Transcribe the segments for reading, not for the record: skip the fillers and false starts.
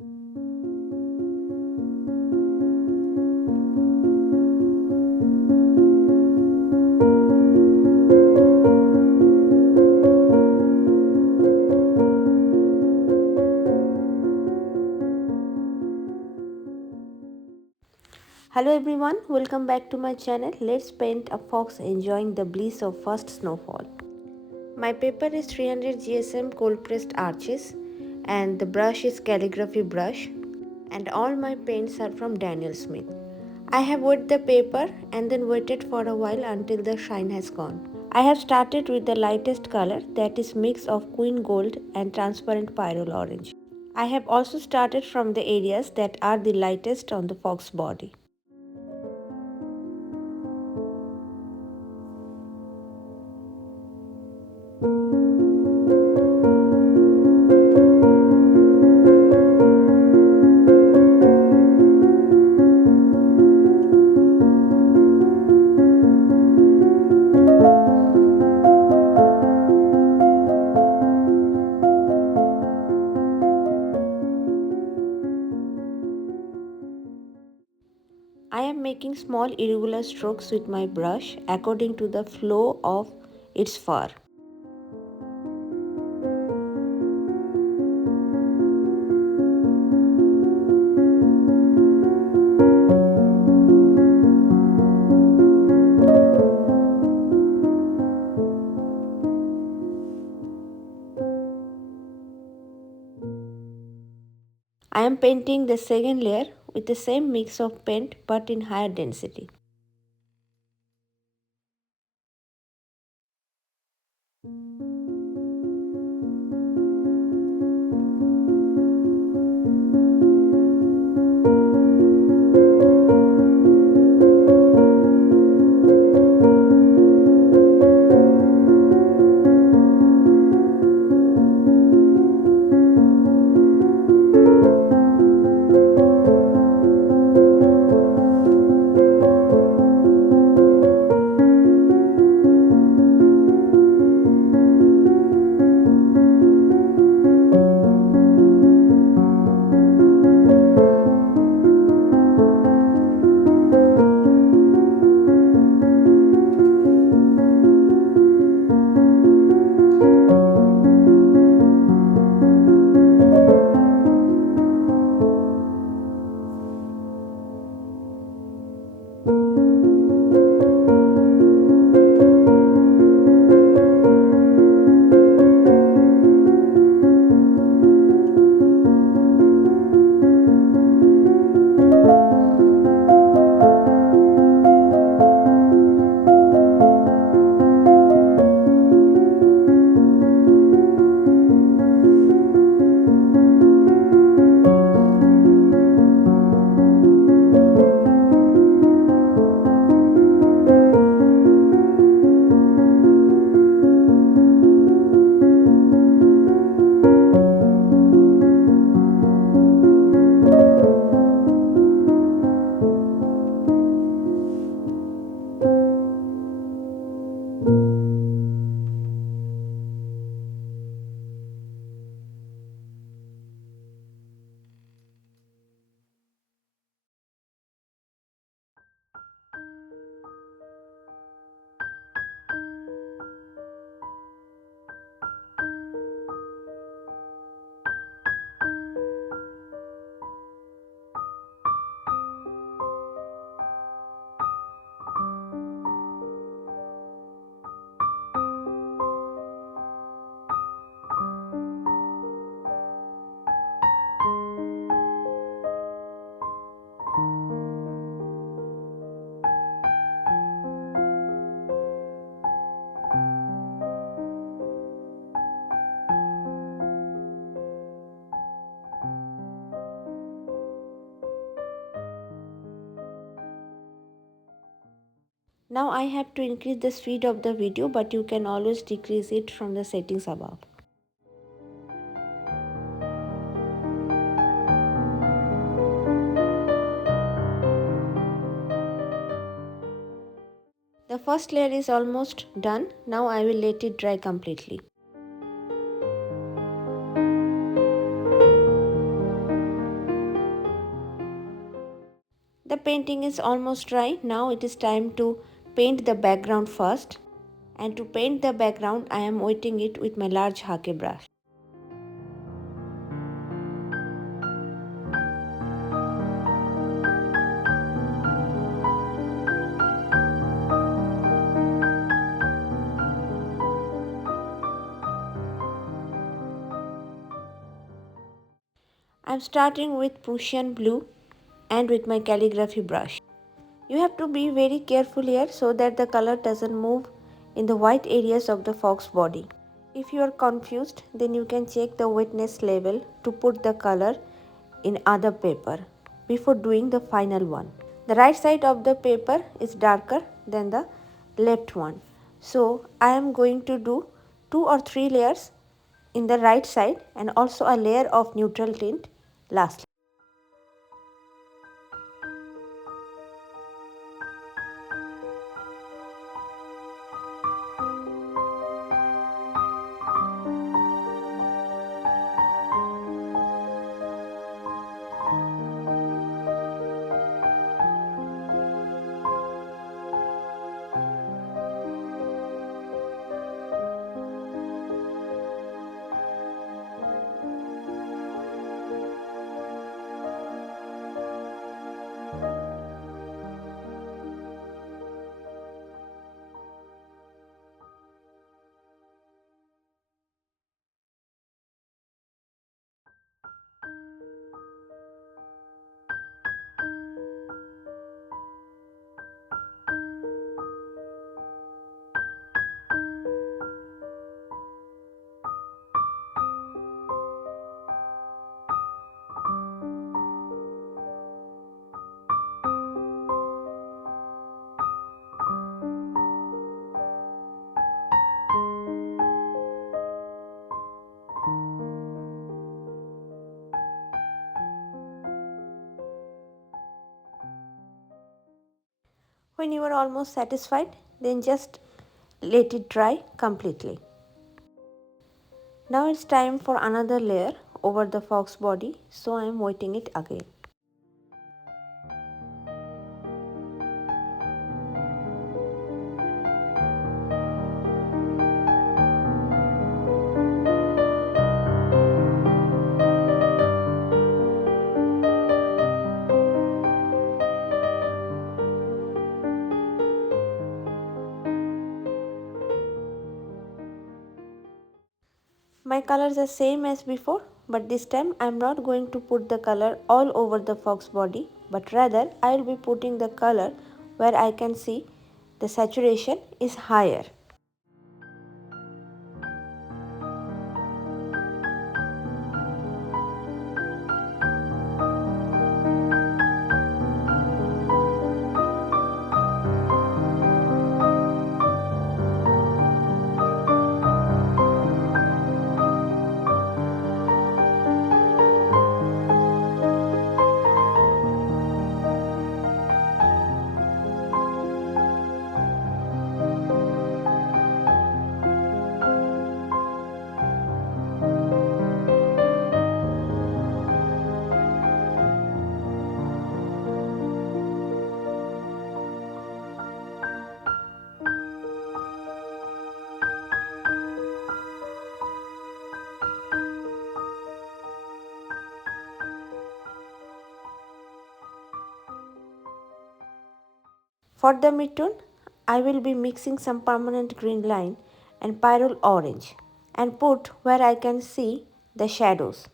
Hello everyone, welcome back to my channel. Let's paint a fox enjoying the bliss of first snowfall. My paper is 300 GSM cold pressed arches and the brush is calligraphy brush and all my paints are from Daniel Smith. I have wet the paper and then waited for a while until the shine has gone. I have started with the lightest color, that is mix of queen gold and transparent pyrrole orange. I have also started from the areas that are the lightest on the fox body. I am making small irregular strokes with my brush according to the flow of its fur. I am painting the second layer with the same mix of paint but in higher density. Now I have to increase the speed of the video, but you can always decrease it from the settings above. The first layer is almost done. Now I will let it dry completely. The painting is almost dry. Now it is time to paint the background first. And to paint the background, I am wetting it with my large hake brush. I am starting with Prussian blue and with my calligraphy brush. You have to be very careful here so that the color doesn't move in the white areas of the fox body. If you are confused, then you can check the wetness level to put the color in other paper before doing the final one. The right side of the paper is darker than the left one. So I am going to do 2 or 3 layers in the right side and also a layer of neutral tint lastly. When you are almost satisfied, then just let it dry completely. Now it's time for another layer over the fox body, so I am wetting it again. My colors are same as before, but this time I am not going to put the color all over the fox body, but rather I will be putting the color where I can see the saturation is higher. For the midtone, I will be mixing some permanent green line and pyrrole orange and put where I can see the shadows.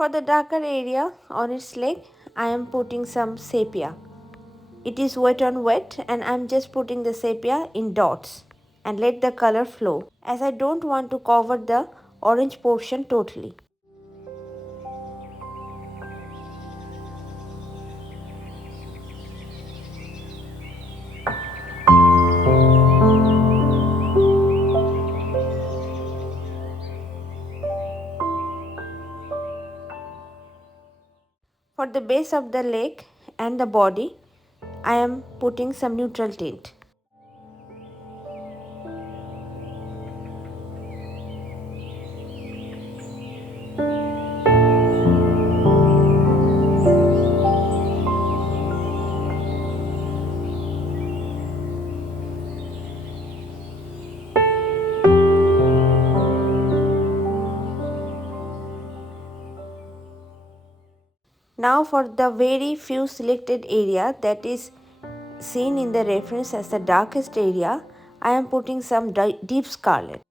For the darker area on its leg, I am putting some sepia. It is wet on wet and I am just putting the sepia in dots and let the color flow, as I don't want to cover the orange portion totally. For the base of the leg and the body, I am putting some neutral tint. Now for the very few selected area that is seen in the reference as the darkest area, I am putting some deep scarlet.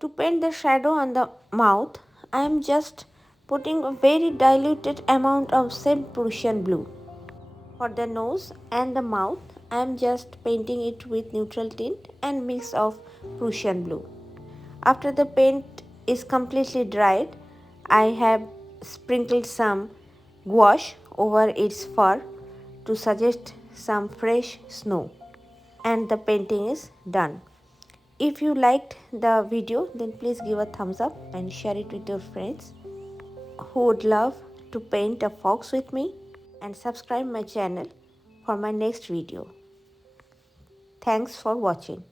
To paint the shadow on the mouth, I am just putting a very diluted amount of same Prussian blue. For the nose and the mouth, I am just painting it with neutral tint and mix of Prussian blue. After the paint is completely dried, I have sprinkled some gouache over its fur to suggest some fresh snow, and the painting is done. If you liked the video, then please give a thumbs up and share it with your friends who would love to paint a fox with me, and subscribe my channel for my next video. Thanks for watching.